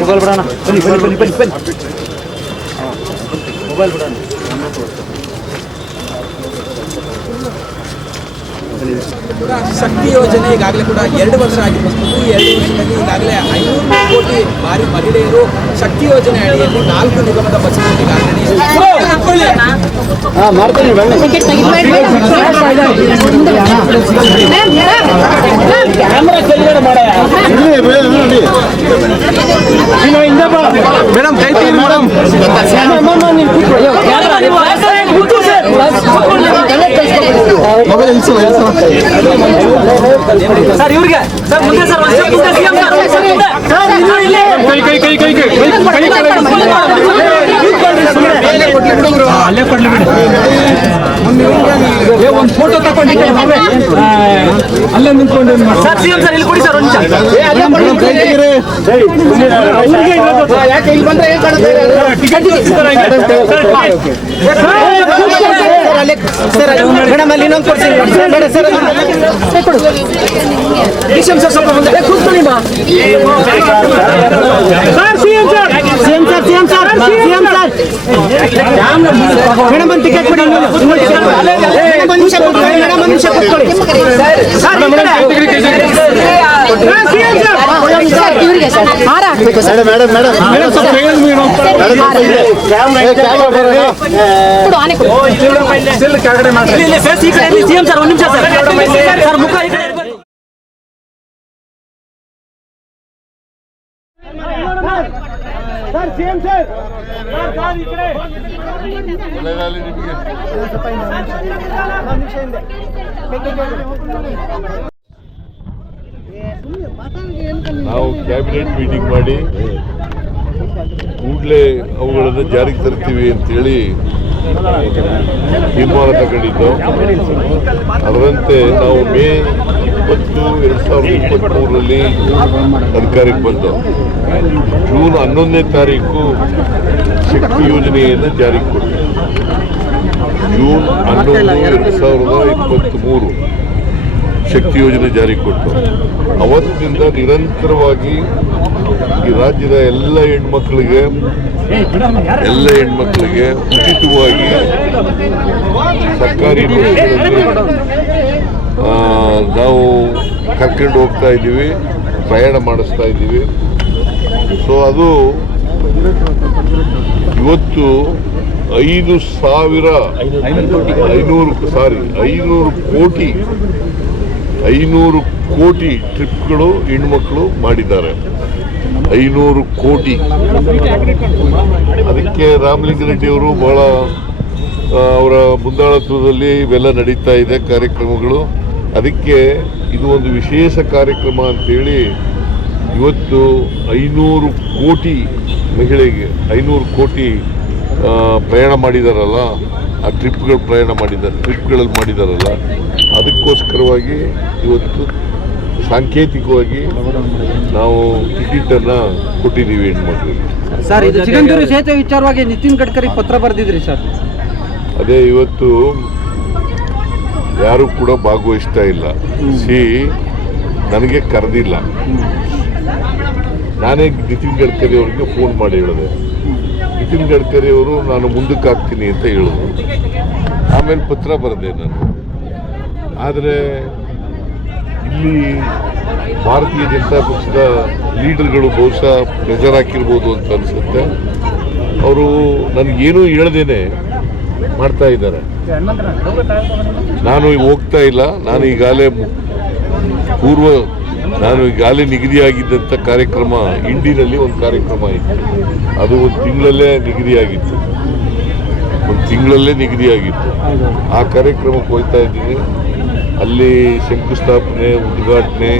Mobile ಬಿಡೋಣ ಬನ್ನಿ ಬನ್ನಿ ಬನ್ನಿ ಬನ್ನಿ ಬನ್ನಿ ಮೊಬೈಲ್ ಬಿಡೋಣ ಶಕ್ತಿ ಯೋಜನೆ ಈಗಾಗಲೇ ಕೂಡ ಎರಡು ವರ್ಷ ಆಗಿರ್ಬೋದು ಈ ಎರಡು ವರ್ಷದಲ್ಲಿ ಈಗಾಗಲೇ ಐನೂರು ಕೋಟಿ ಬಾರಿ ಮಹಿಳೆಯರು ಶಕ್ತಿ ಯೋಜನೆ ಅಡಿಯಲ್ಲಿ ನಾಲ್ಕು ನಿಗಮದ ಹಾಂ ಮಾಡ್ತೀನಿ ಮೇಡಮ್ ಕೈ ತೆಗಿ ಮೇಡಮ್ ಸರ್ ಇವ್ರಿಗೆ ಸರ್ ಮುಂದೆ ಸರ್ ಒಂದ್ step ಮುಂದೆ CM ಸರ್. ಮುಂದೆ. ಕೈ ಕೈ ಕೈ ಕೈ ಕೈ ಕೈ ಅಲ್ಲೇ ಕೊಡ್ಲಿ ಬಿಡಿ ಒಂದು ಫೋಟೋ ತಗೊಂಡಿದ್ದೆ ಅಲ್ಲೇ ನಿಂತ್ಕೊಂಡು ಸರ್ ಸಿ ಎಂ ಸರ್ ಇಲ್ಲಿ ಕೊಡಿ ಸರ್ ಒಂದು ಯಾಕೆ ಇಲ್ಲಿ ಬಂದ್ರೆ ಟಿಕೆಟ್ ಮೇಡಮ್ ಅಲ್ಲಿ ಇನ್ನೊಂದು ಕೊಡ್ತೀನಿ. ಬೇಡ ಸರ್ ಡಿಶಮ್ ಸರ್ ಸ್ವಲ್ಪ ಮುಂದೆ. ಕೂತ್ಕೊಳ್ಳಿ ಬಾ sir CM sir. CM sir. CM sir CM sir. Madam ಒಂದು ಟಿಕೆಟ್ ಕೊಡಿ, ಮೇಡಮ್ ಒಂದು ನಿಮಿಷ ಕೂತ್ಕೊಳ್ಳಿ ಮೇಡಮ್ ಒಂದು ನಿಮಿಷ ಕೂತ್ಕೊಳ್ಳಿ ಸರ್ ಸಿಎಂ ಸರ್ ಇವರಿಗೆ ಸರ್ ಹಾರ ಹಾಕ್ಬೇಕು ಸರ್ ಮೇಡಮ್ ಮೇಡಮ್ ಮೇಡಮ್ ಸ್ವಲ್ಪ ಕೊಡು ಆನೆ ಕೊಡು ಇಲ್ಲಿ ಇಲ್ಲಿ ಫೇಸ್ ಈ ಕಡೆ ಇಲ್ಲಿ ಸಿಎಂ ಸರ್ ಒಂದು ನಿಮಿಷ ಸರ್ ಸರ್ ಮುಖ ಈ ಕಡೆ ಇರ್ಬೇಕು. Sir CM sir. ನಾವು ಕ್ಯಾಬಿನೆಟ್ ಮೀಟಿಂಗ್ ಮಾಡಿ, ಕೂಡಲೇ ಅವುಗಳನ್ನು ಜಾರಿಗೆ ತರ್ತೀವಿ ಅಂತೇಳಿ ತೀರ್ಮಾನ ತಗೊಂಡಿದ್ದು. ಅದರಂತೆ ನಾವು ಮೇ ಇಪ್ಪತ್ತು, ಎರಡು ಸಾವಿರದ ಇಪ್ಪತ್ತ್ಮೂರರಲ್ಲಿ ಅಧಿಕಾರಕ್ಕೆ ಬಂದು ಜೂನ್ ಹನ್ನೊಂದನೇ ತಾರೀಕು ಶಕ್ತಿ ಯೋಜನೆಯನ್ನು ಜಾರಿಗೆ ಕೊಟ್ಟು ಜೂನ್ ಹನ್ನೊಂದು, ಎರಡು ಸಾವಿರದ ಇಪ್ಪತ್ತ್ಮೂರು ಶಕ್ತಿ ಯೋಜನೆ ಜಾರಿಗೆ ಕೊಟ್ಟು ಅವತ್ತಿನಿಂದ ನಿರಂತರವಾಗಿ ಈ ರಾಜ್ಯದ ಎಲ್ಲ ಹೆಣ್ಮಕ್ಳಿಗೆ ಎಲ್ಲ ಹೆಣ್ಮಕ್ಳಿಗೆ ಉಚಿತವಾಗಿ ಸರ್ಕಾರಿ ಬಸ್ಗಳಲ್ಲಿ ನಾವು ಕರ್ಕೊಂಡು ಹೋಗ್ತಾ ಇದ್ದೀವಿ, ಪ್ರಯಾಣ ಮಾಡಿಸ್ತಾ ಇದ್ದೀವಿ. ಸೊ ಅದು ಇವತ್ತು ಐದು ಸಾವಿರ ಐನೂರು ಸಾರಿ, ಐನೂರು ಕೋಟಿ ಐನೂರು ಕೋಟಿ ಟ್ರಿಪ್ಗಳು ಹೆಣ್ಮಕ್ಳು ಮಾಡಿದ್ದಾರೆ. ಐನೂರು ಕೋಟಿ. ಅದಕ್ಕೆ ರಾಮಲಿಂಗಾರೆಡ್ಡಿ ಅವರು ಬಹಳ ಅವರ ಮುಂದಾಳತ್ವದಲ್ಲಿ ಇವೆಲ್ಲ ನಡೀತಾ ಇದೆ ಕಾರ್ಯಕ್ರಮಗಳು. ಅದಕ್ಕೆ ಇದು ಒಂದು ವಿಶೇಷ ಕಾರ್ಯಕ್ರಮ ಅಂತೇಳಿ ಇವತ್ತು ಐನೂರು ಕೋಟಿ ಮಹಿಳೆಗೆ ಐನೂರು ಕೋಟಿ ಪ್ರಯಾಣ ಮಾಡಿದಾರಲ್ಲ ಆ ಟ್ರಿಪ್ಗಳು ಪ್ರಯಾಣ ಮಾಡಿದ್ದಾರೆ ಟ್ರಿಪ್ಗಳಲ್ಲಿ ಮಾಡಿದಾರಲ್ಲ ಅದಕ್ಕೋಸ್ಕರವಾಗಿ ಇವತ್ತು ಸಾಂಕೇತಿಕವಾಗಿ ನಾವು ಟಿಕೆಟನ್ನು ಕೊಟ್ಟಿದ್ದೀವಿ ಹೆಣ್ಮಕ್ಳಿಗೆ. ಸರ್ ಇದು ಸಿಗಂದೂರು ಸೇತುವೆ ವಿಚಾರವಾಗಿ ನಿತಿನ್ ಗಡ್ಕರಿ ಪತ್ರ ಬರೆದಿದ್ರಿ ಸರ್. ಅದೇ ಇವತ್ತು ಯಾರು ಕೂಡ ಭಾಗವಹಿಸ್ತಾ ಇಲ್ಲ. ಸಿ, ನನಗೆ ಕರೆದಿಲ್ಲ. ನಾನೇ ನಿತಿನ್ ಗಡ್ಕರಿ ಅವರಿಗೆ ಫೋನ್ ಮಾಡಿ ಹೇಳಿದೆ. ನಿತಿನ್ ಗಡ್ಕರಿ ಅವರು, ನಾನು ಮುಂದಕ್ಕೆ ಹಾಕ್ತೀನಿ ಅಂತ ಹೇಳಿದ್ರು. ಆಮೇಲೆ ಪತ್ರ ಬರೆದೆ ನಾನು. ಆದರೆ, ಇಲ್ಲಿ ಭಾರತೀಯ ಜನತಾ ಪಕ್ಷದ ಲೀಡರ್ಗಳು ಬಹುಶಃ ಪ್ರೆಷರ್ ಹಾಕಿರ್ಬೋದು ಅಂತ ಅನಿಸುತ್ತೆ. ಅವರು ನನಗೇನೂ ಹೇಳ್ದೇನೆ ಮಾಡ್ತಾ ಇದ್ದಾರೆ. ನಾನು ಹೋಗ್ತಾ ಇಲ್ಲ. ನಾನು ಈಗಾಗಲೇ ಪೂರ್ವ ನಾನು ಈಗಾಗಲೇ ನಿಗದಿಯಾಗಿದ್ದಂಥ ಕಾರ್ಯಕ್ರಮ ಇಂಡಿನಲ್ಲಿ ಒಂದು ಕಾರ್ಯಕ್ರಮ ಇತ್ತು. ಅದು ಒಂದು ತಿಂಗಳಲ್ಲೇ ನಿಗದಿಯಾಗಿತ್ತು. ಒಂದು ತಿಂಗಳಲ್ಲೇ ನಿಗದಿಯಾಗಿತ್ತು. ಆ ಕಾರ್ಯಕ್ರಮಕ್ಕೆ ಹೋಗ್ತಾ ಇದ್ದೀನಿ. ಅಲ್ಲಿ ಶಂಕುಸ್ಥಾಪನೆ, ಉದ್ಘಾಟನೆ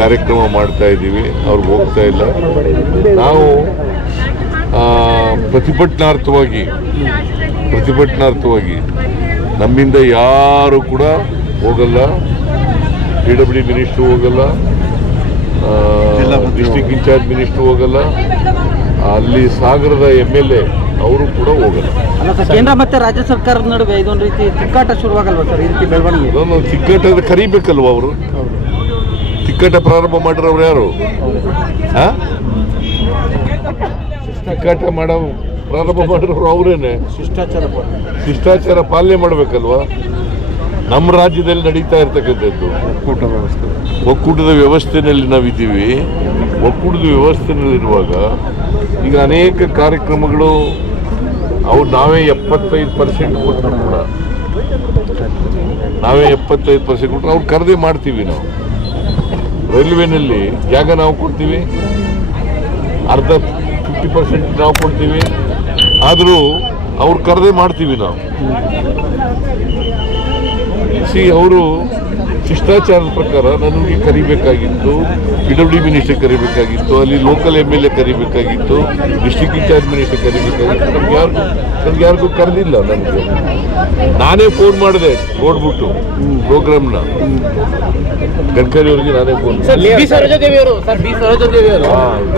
ಕಾರ್ಯಕ್ರಮ ಮಾಡ್ತಾ ಇದ್ದೀವಿ. ಅವ್ರಿಗೆ ಹೋಗ್ತಾ ಇಲ್ಲ. ನಾವು ಪ್ರತಿಭಟನಾರ್ಥವಾಗಿ ಪ್ರತಿಭಟನಾರ್ಥವಾಗಿ ನಮ್ಮಿಂದ ಯಾರು ಕೂಡ ಹೋಗಲ್ಲ. ಪಿ ಡಬ್ಲ್ಯೂ ಮಿನಿಸ್ಟ್ರು ಹೋಗಲ್ಲ. ಡಿಸ್ಟಿಕ್ ಇನ್ಚಾರ್ಜ್ ಮಿನಿಸ್ಟ್ರು ಹೋಗಲ್ಲ. ಅಲ್ಲಿ ಸಾಗರದ ಎಂ ಎಲ್ ಎ ಅವರು ಕೂಡ ಹೋಗಲ್ಲ. ಕೇಂದ್ರ ಮತ್ತೆ ರಾಜ್ಯ ಸರ್ಕಾರದ ನಡುವೆ ಇದೊಂದು ರೀತಿ ತಿಕ್ಕಾಟ ಶುರುವಾಗಲ್ವಾ ಸರ್ ಈ ರೀತಿ ಬೆಳವಣಿಗೆ? ತಿಕ್ಕಟ್ಟಾದ್ರೆ ಕರಿಬೇಕಲ್ವ ಅವರು? ತಿಕ್ಕ ತಿಕ್ಕಾಟ ಪ್ರಾರಂಭ ಮಾಡಿರೋರು ಯಾರು? ಹಾಂ ತಿಕ್ಕಾಟ ಮಾಡೋ ಪ್ರಾರಂಭ ಮಾಡಿರೋರು ಅವರೇನೆ. ಶಿಷ್ಟಾಚಾರ ಶಿಷ್ಟಾಚಾರ ಪಾಲನೆ ಮಾಡಬೇಕಲ್ವಾ? ನಮ್ಮ ರಾಜ್ಯದಲ್ಲಿ ನಡೀತಾ ಇರ್ತಕ್ಕಂಥದ್ದು. ಒಕ್ಕೂಟ ವ್ಯವಸ್ಥೆ. ಒಕ್ಕೂಟದ ವ್ಯವಸ್ಥೆಯಲ್ಲಿ ನಾವಿದ್ದೀವಿ. ಒಕ್ಕೂಟದ ವ್ಯವಸ್ಥೆಯಲ್ಲಿರುವಾಗ ಈಗ ಅನೇಕ ಕಾರ್ಯಕ್ರಮಗಳು ಅವು ನಾವೇ ಎಪ್ಪತ್ತೈದು ಪರ್ಸೆಂಟ್ ಕೊಟ್ಟರು ಕೂಡ. ನಾವೇ ಎಪ್ಪತ್ತೈದು ಪರ್ಸೆಂಟ್ ಕೊಟ್ಟರು. ಅವ್ರು ಕರೆದೇ ಮಾಡ್ತೀವಿ ನಾವು. ರೈಲ್ವೆನಲ್ಲಿ ಜಾಗ ನಾವು ಕೊಡ್ತೀವಿ. ಅರ್ಧ ಫಿಫ್ಟಿ ಪರ್ಸೆಂಟ್ ನಾವು ಕೊಡ್ತೀವಿ. ಆದರೂ ಅವ್ರು ಕರೆದೇ ಮಾಡ್ತೀವಿ ನಾವು. ಸಿ ಅವರು ಶಿಷ್ಟಾಚಾರದ ಪ್ರಕಾರ ನನಗೆ ಕರಿಬೇಕಾಗಿತ್ತು ಪಿ ಡಬ್ಲ್ಯೂ ಮಿನಿಸ್ಟರ್ ಕರಿಬೇಕಾಗಿತ್ತು ಅಲ್ಲಿ ಲೋಕಲ್ ಎಂ ಎಲ್ ಎ ಕರಿಬೇಕಾಗಿತ್ತು ಡಿಸ್ಟಿಕ್ ಇನ್ಚಾರ್ಜ್ ಮಿನಿಸ್ಟರ್ ಕರಿಬೇಕಾಗಿತ್ತು. ನಮ್ಗೆ ಯಾರಿಗೂ ನಮ್ಗೆ ಯಾರಿಗೂ ಕರೆದಿಲ್ಲ ನನಗೆ. ನಾನೇ ಫೋನ್ ಮಾಡಿದೆ ನೋಡ್ಬಿಟ್ಟು ಪ್ರೋಗ್ರಾಮ್ನ. ಗಡ್ಕರಿ ಅವರಿಗೆ ನಾನೇ ಫೋನ್ ಬಿ ಸರೋಜಾದೇವಿ ಅವರು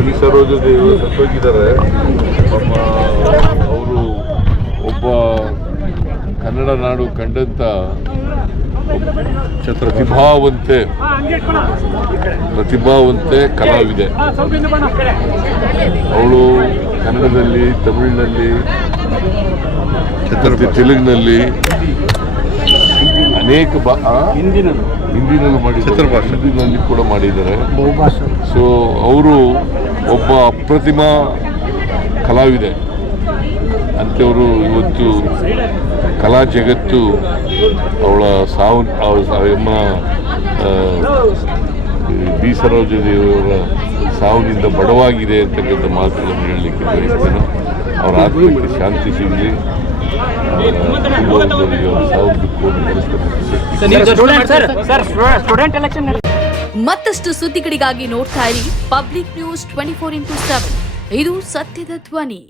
ಬಿ ಸರೋಜಾದೇವಿ ಅವರು ಸತ್ತೋಗಿದ್ದಾರೆ. ನಮ್ಮ ಒಬ್ಬ ಕನ್ನಡ ನಾಡು ಕಂಡಂತ ಒಬ್ಬ ಪ್ರತಿಭಾವಂತೆ ಪ್ರತಿಭಾವಂತೆ ಕಲಾವಿದೆ. ಅವಳು ಕನ್ನಡದಲ್ಲಿ ತಮಿಳಿನಲ್ಲಿ ಛತ್ರಪತಿ ತೆಲುಗಿನಲ್ಲಿ ಅನೇಕ ಬಾ ಮಾಡಿ ಹಿಂದಿನಲ್ಲೂ. ಮಾಡಿ ಹಿಂದಿನಲ್ಲಿ ಕೂಡ ಮಾಡಿದ್ದಾರೆ. ಸೊ ಅವರು ಒಬ್ಬ ಅಪ್ರತಿಮ ಕಲಾವಿದೆ. ಅಂಥವರು ಇವತ್ತು ಕಲಾ ಜಗತ್ತು ಅವಳ ಸಾವು ಅವಳ ಬಿ ಸರೋಜದೇವಿಯವರ ಸಾವಿನಿಂದ ಬಡವಾಗಿದೆ ಅಂತಕ್ಕಂಥ ಮಾತುಗಳನ್ನು ಹೇಳಲಿಕ್ಕೆ ಬಯಸ್ತೇನೆ. ಅವರ ಆತ್ಮಕ್ಕೆ ಶಾಂತಿ ಸಿಗಲಿ. ಕುಟುಂಬದವರಿಗೆ ಅವರ ಸಾವು ದುಃಖವನ್ನು ಕಳಿಸ್ತಕ್ಕಂಥ student sir sir student election ಮತ್ತಷ್ಟು ಸುದ್ದಿಗಳಿಗಾಗಿ ನೋಡ್ತಾ ಇರಿ public news twenty four into seven ಇದು ಸತ್ಯದ ಧ್ವನಿ.